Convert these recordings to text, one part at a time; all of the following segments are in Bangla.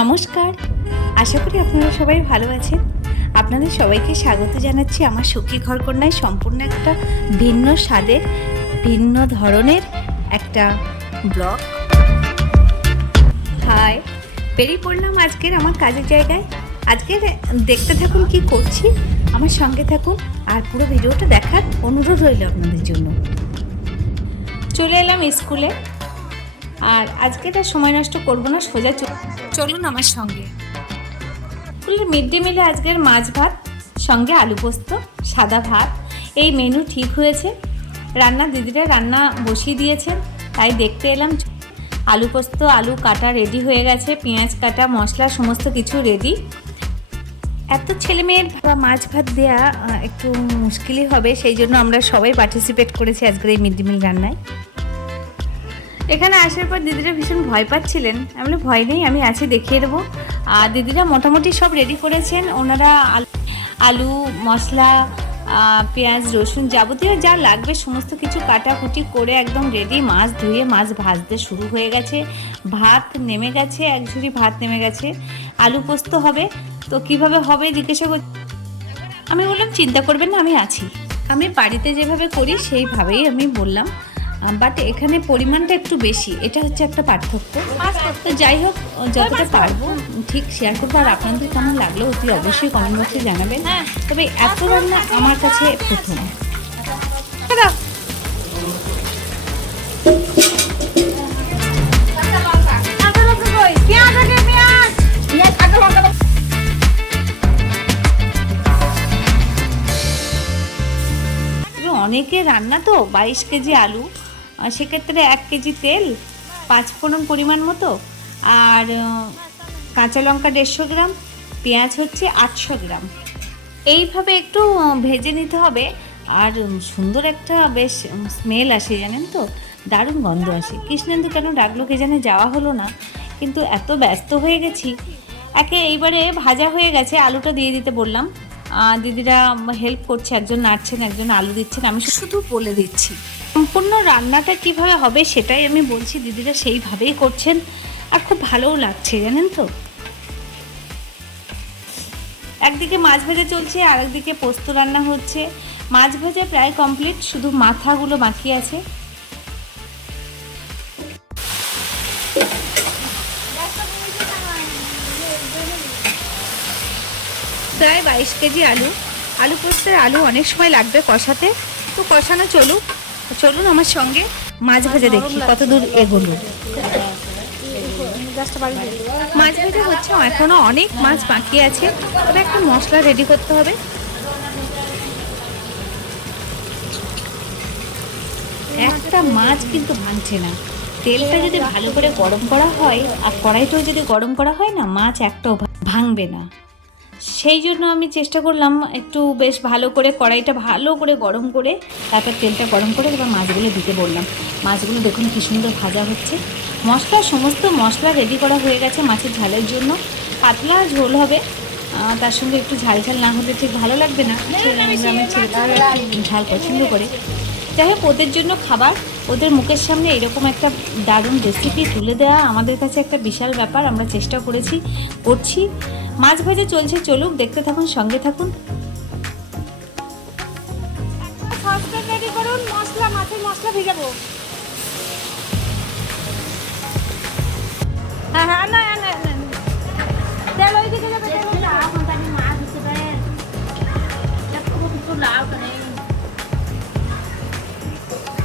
নমস্কার, আশা করি আপনারা সবাই ভালো আছেন। আপনাদের সবাইকে স্বাগত জানাচ্ছি আমার সখী ঘরকন্যায় সম্পূর্ণ একটা ভিন্ন স্বাদের, ভিন্ন ধরনের একটা ব্লগ। হাই, বেরিয়ে পড়লাম আজকের আমার কাজের জায়গায়। আজকে দেখতে থাকুন কি করছি, আমার সঙ্গে থাকুন আর পুরো ভিডিওটা দেখার অনুরোধ রইল আপনাদের জন্য। চলে এলাম স্কুলে, আর আজকে তার সময় নষ্ট করবো না, সোজা চলুন আমার সঙ্গে। স্কুলের মিড ডে মিলে আজকের মাছ ভাত সঙ্গে আলু পোস্ত, সাদা ভাত, এই মেনু ঠিক হয়েছে। দিদিরা রান্না বসিয়ে দিয়েছেন, তাই দেখতে এলাম। আলু পোস্ত, আলু কাটা রেডি হয়ে গেছে, পেঁয়াজ কাটা, মশলা সমস্ত কিছু রেডি। এত ছেলে মেয়ের মাছ ভাত দেওয়া একটু মুশকিলই হবে, সেই জন্য আমরা সবাই পার্টিসিপেট করেছি আজকের এই মিড ডে মিল রান্নায়। এখানে আসার পর দিদিরা ভীষণ ভয় পাচ্ছিলেন। আমি বলি ভয় নেই, আমি আছি, দেখিয়ে দেবো। আর দিদিরা মোটামুটি সব রেডি করেছেন। ওনারা আলু, মশলা, পেঁয়াজ, রসুন, যাবতীয় যা লাগবে সমস্ত কিছু কাটাকুটি করে একদম রেডি। মাছ ধুয়ে মাছ ভাজতে শুরু হয়ে গেছে। ভাত নেমে গেছে, এক ঝুড়ি ভাত নেমে গেছে। আলু পোস্ত হবে, তো কিভাবে হবে জিজ্ঞাসা করছি। আমি বললাম চিন্তা করবেন না, আমি আছি। আমি বাড়িতে যেভাবে করি সেইভাবেই আমি বললাম, বাট এখানে পরিমাণটা একটু বেশি, এটা হচ্ছে একটা পার্থক্য। তো যাই হোক, যতটা পারবো ঠিক শেয়ার করবো। আর আপনাদের কেমন লাগলো অতি অবশ্যই কমেন্ট বক্সে জানাবেন। তবে এত রান্না আমার কাছে প্রথম। অনেকে রান্না তো 22 কেজি আলু, সেক্ষেত্রে 1 কেজি তেল, 5 ফোড়ন পরিমাণ মতো, আর কাঁচা লঙ্কা 150 গ্রাম, পেঁয়াজ হচ্ছে 800 গ্রাম। এইভাবে একটু ভেজে নিতে হবে। আর সুন্দর একটা বেশ স্মেল আসে, জানেন তো, দারুণ গন্ধ আসে। কৃষ্ণেন্দু কেন ডাকলো কে জানে, যাওয়া হলো না, কিন্তু এত ব্যস্ত হয়ে গেছি। এইবারে ভাজা হয়ে গেছে, আলুটা দিয়ে দিতে বললাম। দিদিরা হেল্প করছে, একজন নাড়ছেন, একজন আলু দিচ্ছেন, আমি শুধু বলে দিচ্ছি। সম্পূর্ণ রান্নাটা কিভাবে হবে সেটাই আমি বলছি, দিদিরা সেইভাবেই করছেন, আর খুব ভালোও লাগছে, জানেন তো। একদিকে মাছ ভাজা চলছে, আর একদিকে পোস্ত রান্না হচ্ছে। মাছ ভাজা প্রায় কমপ্লিট, শুধু মাথাগুলো বাকি আছে। প্রায় 22 কেজি আলু পোস্তের আলু অনেক সময় লাগবে কষাতে, তো কষানো চলুন আমার সঙ্গে। মাছ ভাজা দেখি কত দূর এগোলো। মাছ ভাজা হচ্ছে, এখনো অনেক মাছ বাকি আছে, তবে একটা মশলা রেডি করতে হবে। একটা মাছ কিন্তু ভাঙছে না। তেলটা যদি ভালো করে গরম করা হয় আর কড়াইটাও যদি গরম করা হয় না, মাছ একটাও ভাঙবে না। সেই জন্য আমি চেষ্টা করলাম একটু বেশ ভালো করে কড়াইটা ভালো করে গরম করে, তারপর তেলটা গরম করে এবার মাছগুলো দিতে বললাম। মাছগুলো দেখুন কি সুন্দর ভাজা হচ্ছে। সমস্ত মশলা রেডি করা হয়ে গেছে মাছের ঝালের জন্য। পাতলা ঝোল হবে, তার সঙ্গে একটু ঝাল না হলে ঠিক ভালো লাগবে না। গ্রামের ছেলেরা একটু ঝাল পছন্দ করে। যাই হোক, ওদের জন্য খাবার, ওদের মুখের সামনে এরকম একটা দারুণ রেসিপি তুলে দেওয়া আমাদের কাছে একটা বিশাল ব্যাপার। আমরা চেষ্টা করছি। মাছ ভাজা চলছে, চলুক, দেখতে থাকুন, সঙ্গে থাকুন। সসপ্যান রেডি করুন, মাছের মশলা ভিজাবো। হ্যাঁ, না তেল ওই দিকে যাবে, মাছ দিতে পারে,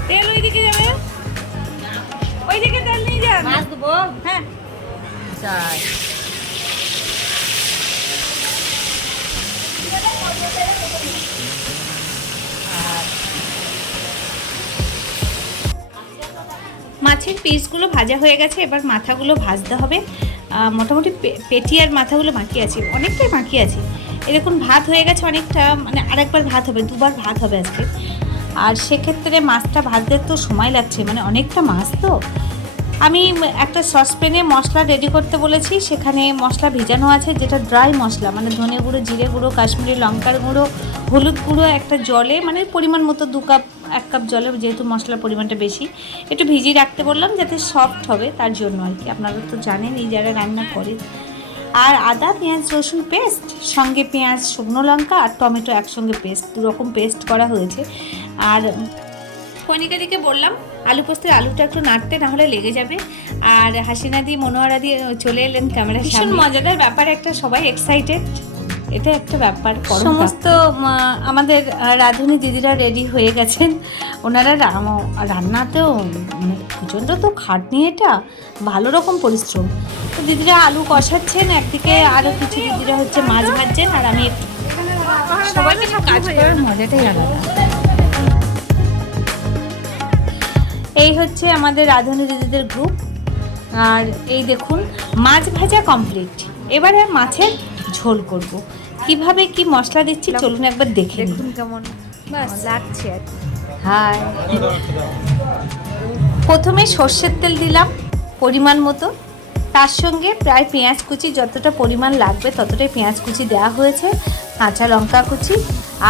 তেল ওই দিকে যাবে, ওই দিকে তেল নিয়ে যান, মাছ দেবো। হ্যাঁ, মাছের পিসগুলো ভাজা হয়ে গেছে, এবার মাথাগুলো ভাজতে হবে। মোটামুটি পেটি আর মাথাগুলো বাকি আছে, অনেকটাই বাকি আছে। এরকম ভাত হয়ে গেছে অনেকটা, মানে আরেকবার ভাত হবে, 2বার ভাত হবে আজকে। আর সেক্ষেত্রে মাছটা ভাজতে তো সময় লাগছে, মানে অনেকটা মাছ তো। আমি একটা সসপ্যানে মশলা রেডি করতে বলেছি, সেখানে মশলা ভিজানো আছে, যেটা ড্রাই মশলা, মানে ধনে গুঁড়ো, জিরে গুঁড়ো, কাশ্মীরি লঙ্কার গুঁড়ো, হলুদ গুঁড়ো একটা জলে, মানে পরিমাণ মতো 1 কাপ জলে, যেহেতু মশলার পরিমাণটা বেশি, একটু ভিজিয়ে রাখতে বললাম যাতে সফট হবে, তার জন্য আর কি। আপনারা তো জানেনই যারা রান্না করে। আর আদা পেঁয়াজ রসুন পেস্ট, সঙ্গে পেঁয়াজ শুকনো লঙ্কা আর টমেটো একসঙ্গে পেস্ট, দুরকম পেস্ট করা হয়েছে। আর কণিকাদিকে বললাম আলু পোস্তের আলুটা একটু নাড়তে, না হলে লেগে যাবে। আর হাসিনা দিয়ে মনোয়ারা দিয়ে চলে এলেন ক্যামেরার সামনে। ভীষণ মজাদার ব্যাপার একটা, সবাই এক্সাইটেড, এটা একটা ব্যাপার। সমস্ত আমাদের রাঁধুনি দিদিরা রেডি হয়ে গেছেন। ওনারা রান্নাতেও মানে প্রচণ্ড তো খাটনি, এটা ভালো রকম পরিশ্রম। তো দিদিরা আলু কষাচ্ছেন একদিকে, আরও কিছু দিদিরা হচ্ছে মাছ ভাজছেন, আর আমি সবাই মিলে কাজ করার মজাটাই আলাদা। এই হচ্ছে আমাদের রাঁধুনি দিদিদের গ্রুপ। আর এই দেখুন মাছ ভাজা কমপ্লিট, এবারে মাছের ঝোল করব। কিভাবে কি মশলা দিচ্ছি চলুন একবার দেখে দেখুন কেমন লাগছে। হাই, প্রথমে সর্ষের তেল দিলাম পরিমাণ মতো, তার সঙ্গে প্রায় পেঁয়াজ কুচি, যতটা পরিমাণ লাগবে ততটাই পেঁয়াজ কুচি দেওয়া হয়েছে, কাঁচা লঙ্কা কুচি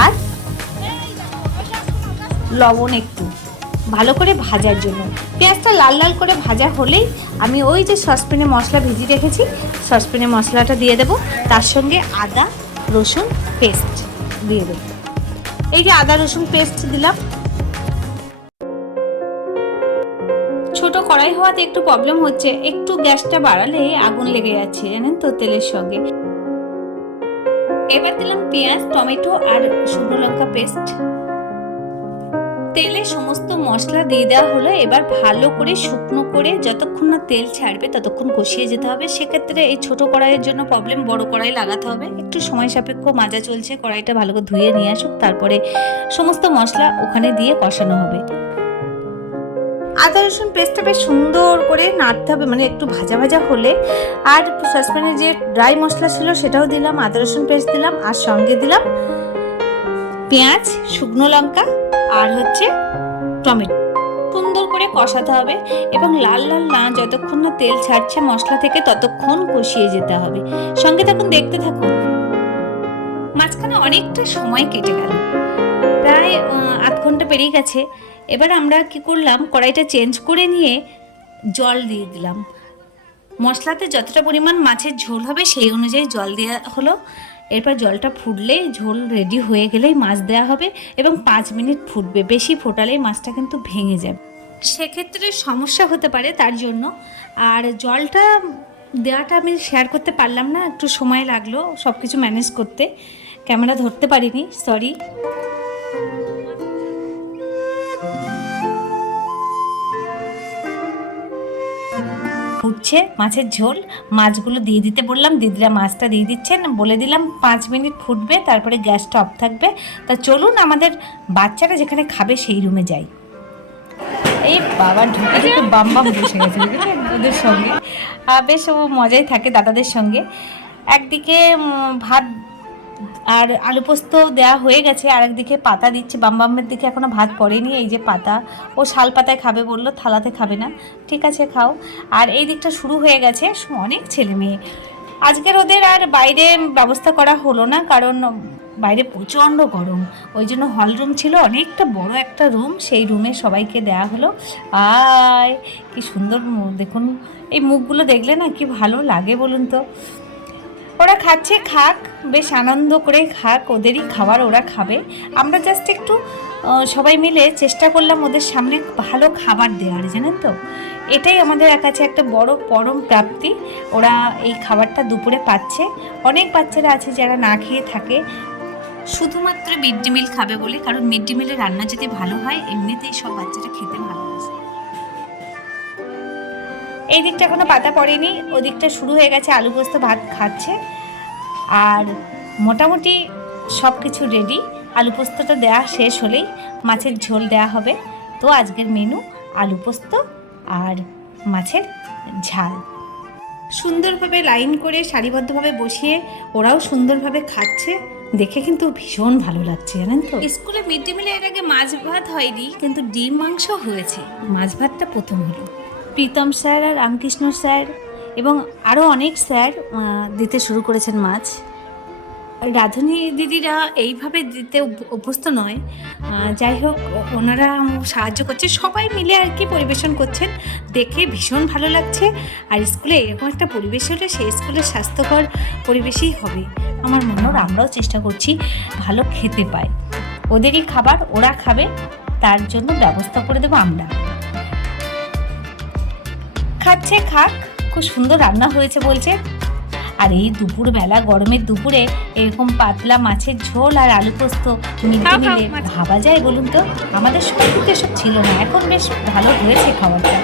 আর লবণ একটু, ভালো করে ভাজার জন্য। পেঁয়াজটা লাল লাল করে ভাজা হলেই আমি ওই যে সসপ্যানে মশলা ভিজিয়ে রেখেছি, সসপ্যানে মশলাটা দিয়ে দেবো, তার সঙ্গে আদা রসুন পেস্ট দিয়ে দেবো। এই যে আদা রসুন পেস্ট দিলাম। ছোট কড়াই হওয়াতে একটু প্রবলেম হচ্ছে, একটু গ্যাসটা বাড়ালে আগুন লেগে যাচ্ছে জানেন তো তেলের সঙ্গে। এবার দিলাম পেঁয়াজ টমেটো আর শুকনো লঙ্কা পেস্ট। তেলে সমস্ত মশলা দিয়ে দেওয়া হলো। এবার ভালো করে শুকনো করে যতক্ষণ না তেল ছাড়বে ততক্ষণ কষিয়ে যেতে হবে। সেক্ষেত্রে এই ছোট কড়াইয়ের জন্য প্রবলেম, বড় কড়াই লাগাতে হবে। একটু সময় সাপেক্ষ মাজা চলছে, কড়াইটা ভালো করে ধুয়ে নিয়ে আসুক, তারপরে সমস্ত মশলা ওখানে দিয়ে কষানো হবে। আদা রসুন পেস্টটা বেশ সুন্দর করে নাড়তে হবে, মানে একটু ভাজা ভাজা হলে। আর সসপ্যানে যে ড্রাই মশলা ছিল সেটাও দিলাম, আদা রসুন পেস্ট দিলাম, আর সঙ্গে দিলাম পেঁয়াজ শুকনো লঙ্কা আর হচ্ছে টমেটো। সুন্দর করে কষাতে হবে এবং লাল লাল না যতক্ষণ না তেল ছাড়ছে মশলা থেকে ততক্ষণ কষিয়ে যেতে হবে। সঙ্গে থাকুন, দেখতে থাকুন। মাঝখানে অনেকটা সময় কেটে গেল, প্রায় আধ ঘন্টা পেরিয়ে গেছে। এবার আমরা কি করলাম, কড়াইটা চেঞ্জ করে নিয়ে জল দিয়ে দিলাম। মশলাতে যতটা পরিমাণ মাছের ঝোল হবে সেই অনুযায়ী জল দেওয়া হলো। এরপর জলটা ফুটলেই, ঝোল রেডি হয়ে গেলেই মাছ দেওয়া হবে এবং 5 মিনিট ফুটবে। বেশি ফোটালেই মাছটা কিন্তু ভেঙে যাবে, সেক্ষেত্রে সমস্যা হতে পারে, তার জন্য। আর জলটা দেওয়াটা আমি শেয়ার করতে পারলাম না, একটু সময় লাগলো সব কিছু ম্যানেজ করতে, ক্যামেরা ধরতে পারিনি, সরি। ফুটছে মাছের ঝোল, মাছগুলো দিয়ে দিতে বললাম, দিদিরা মাছটা দিয়ে দিচ্ছেন। বলে দিলাম 5 মিনিট ফুটবে, তারপরে গ্যাসটা অফ থাকবে। তা চলুন আমাদের বাচ্চারা যেখানে খাবে সেই রুমে যাই। এই বাবা ঢুকে ঢুকে বাম বাম বসে গেছে ওদের সঙ্গে, বেশ ও মজাই থাকে দাদাদের সঙ্গে। একদিকে ভাত আর আলু পোস্ত দেওয়া হয়ে গেছে, আর একদিকে পাতা দিচ্ছে। বামের দিকে এখনও ভাত পড়েনি, এই যে পাতা, ও শাল পাতায় খাবে বললো, থালাতে খাবে না। ঠিক আছে খাও। আর এই দিকটা শুরু হয়ে গেছে, অনেক ছেলে মেয়ে। আজকের ওদের আর বাইরে ব্যবস্থা করা হলো না, কারণ বাইরে প্রচণ্ড গরম, ওই জন্য হল রুম ছিল, অনেকটা বড় একটা রুম, সেই রুমে সবাইকে দেয়া হলো। আয় কি সুন্দর দেখুন, এই মুখগুলো দেখলে না কি ভালো লাগে বলুন তো। ওরা খাচ্ছে, খাক, বেশ আনন্দ করে খাক, ওদেরই খাবার ওরা খাবে। আমরা জাস্ট একটু সবাই মিলে চেষ্টা করলাম ওদের সামনে ভালো খাবার দেওয়ার, জানেন তো। এটাই আমাদের কাছে একটা বড় পরম প্রাপ্তি। ওরা এই খাবারটা দুপুরে পাচ্ছে। অনেক বাচ্চারা আছে যারা না খেয়ে থাকে শুধুমাত্র মিড ডে মিল খাবে বলে, কারণ মিড ডে মিলের রান্না যদি ভালো হয় এমনিতেই সব বাচ্চারা খেতে ভালোবাসে। এই দিকটা এখনো পাতা পড়েনি, ওদিকটা শুরু হয়ে গেছে, আলু পোস্ত ভাত খাচ্ছে। আর মোটামুটি সব কিছু রেডি। আলু পোস্তটা দেওয়া শেষ হলেই মাছের ঝোল দেওয়া হবে। তো আজকের মেনু আলু পোস্ত আর মাছের ঝাল। সুন্দরভাবে লাইন করে সারিবদ্ধভাবে বসিয়ে ওরাও সুন্দরভাবে খাচ্ছে, দেখে কিন্তু ভীষণ ভালো লাগছে, জানেন তো। স্কুলে মিড ডে মিলে এর আগে মাছ ভাত হয়নি, কিন্তু ডিম মাংস হয়েছে। মাছ ভাতটা প্রথম হলো। প্রীতম স্যার আর রামকৃষ্ণ স্যার এবং আরও অনেক স্যার দিতে শুরু করেছেন মাছ। রাঁধুনি দিদিরা এইভাবে দিতে অভ্যস্ত নয়। যাই হোক, ওনারা সাহায্য করছে, সবাই মিলে আর কি পরিবেশন করছেন, দেখে ভীষণ ভালো লাগছে। আর স্কুলে এরকম একটা পরিবেশ হলে সেই স্কুলের স্বাস্থ্যকর পরিবেশই হবে আমার মনে হয়। আমরাও চেষ্টা করছি ভালো খেতে পাই, ওদেরই খাবার ওরা খাবে তার জন্য ব্যবস্থা করে দেবো আমরা। খাচ্ছে খাক, খুব সুন্দর রান্না হয়েছে বলছে। আর এই দুপুরবেলা, গরমের দুপুরে এরকম পাতলা মাছের ঝোল আর আলু পোস্ত মিলতে মিলে ভাবা যায় বলুন তো? আমাদের সময় কিন্তু এসব ছিল না, এখন বেশ ভালো হয়েছে খাবারটা।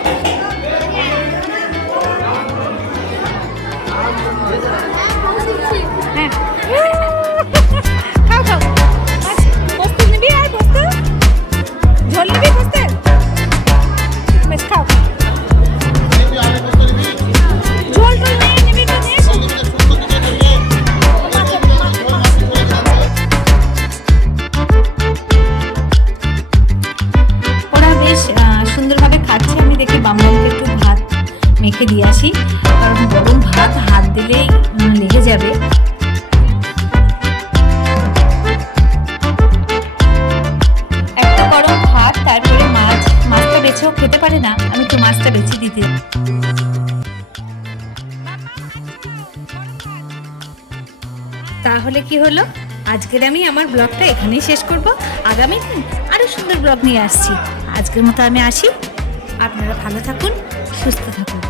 হ্যাঁ, খাও খাও, পোস্ত নিবি? আর পোস্ত ঝোল নিবি? পোস্ত বেশ খাও, ঝোল টোল নিয়ে নিবি তো নিয়ে এসো। ওরা বেশ সুন্দরভাবে খাচ্ছে। আমি দেখি বামনকে একটু ভাত মেখে দিয়ে আসি, কারণ গরম ভাত হাত দিলেই লেগে যাবে। একটা গরম ভাত, তারপরে মাছটা বেছেও খেতে পারে না, আমি একটু মাছটা বেছে দিতে। তাহলে কি হলো, আজকের আমি আমার ব্লগটা এখানেই শেষ করব। আগামী দিন আরও সুন্দর ব্লগ নিয়ে আসছি। আজকের মতো আমি আসি, আপনারা ভালো থাকুন, সুস্থ থাকুন।